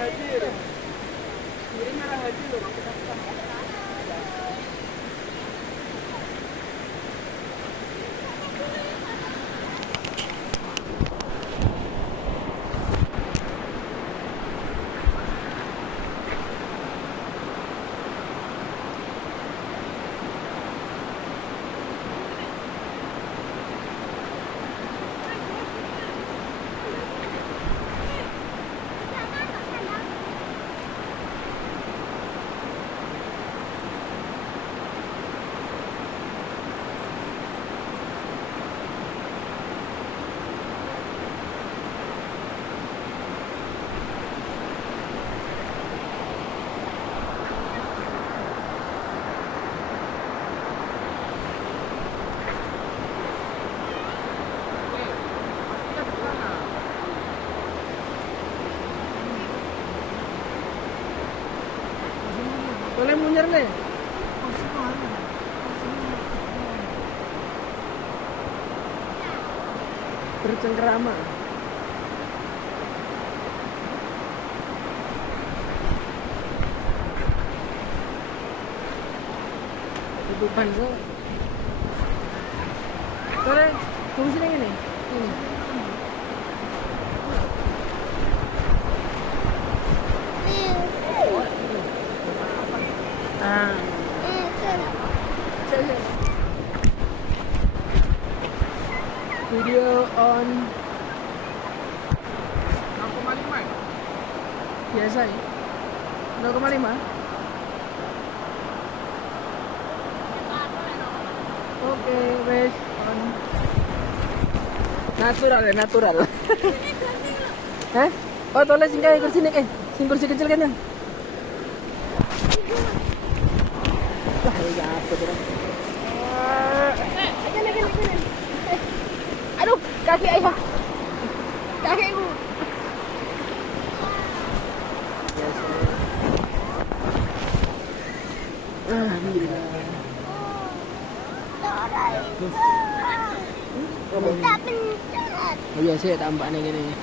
hadir. Ini merah hadir loh maksudnya. Boleh mundur nih. Bercengkerama. Tutupan tuh. Boleh, tunggu sini gini. Ini. Ah. Video on 0,5 biasa ya 0,5. Oke, wes on natural ya natural. Hah? Oh tolong singkai kursi nih sing kursi kecil kan ya. Wah, ya apa tuh? Aduh, kaki ayah. Kakiku. Alhamdulillah. Oh iya, saya tampak nih gini.